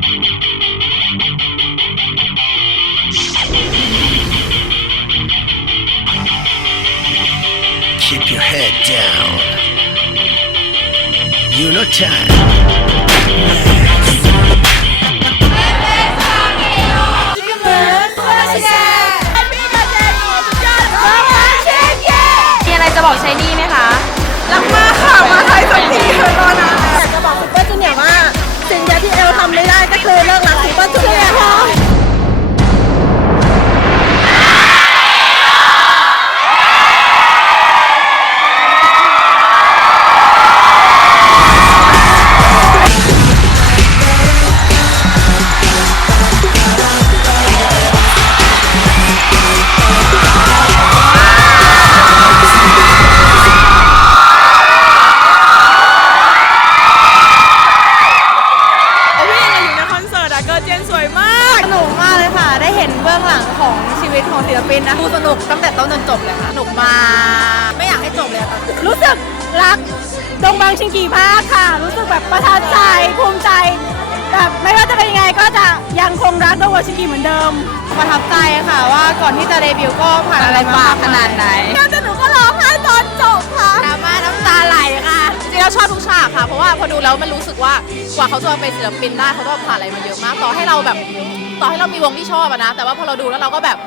Keep your head down. You know time. มีอะไรจะบอกใช้นี่ไหมคะ รักมากค่ะ มาไทยสักทีเถอะรอนาน ของศิลปินนะดูสนุกตั้งแต่ต้นจนจบเลยค่ะสนุกมากไม่อยากให้จบเลยค่ะรู้สึกรักดงบางชิงกีมากค่ะ รู้สึกแบบประทับใจภูมิใจแบบไม่ว่าจะเป็นยังไงก็จะยังคงรักดงบางชิงกีเหมือนเดิม ประทับใจค่ะว่าก่อนที่จะเดบิวต์ก็ผ่านอะไรมาขนาดไหนแต่หนูก็ร้องไห้ตอนจบค่ะดราม่าน้ำตาไหลค่ะจริงๆแล้วชอบทุกฉากค่ะ เพราะว่าพอดูแล้วมันรู้สึกว่ากว่าเขาจะมาเป็นศิลปินได้เขาก็ผ่านอะไรมาเยอะมากต่อให้เราแบบต่อให้เรามีวงที่ชอบอะนะ แต่ว่าพอเราดูแล้วเราก็แบบ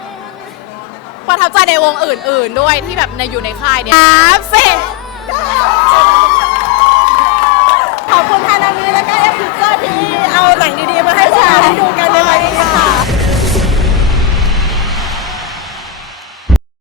ประทับใจในวงอื่น ๆ ด้วยที่แบบในอยู่ในค่ายเนี่ยครับสิขอบคุณฮานามิแล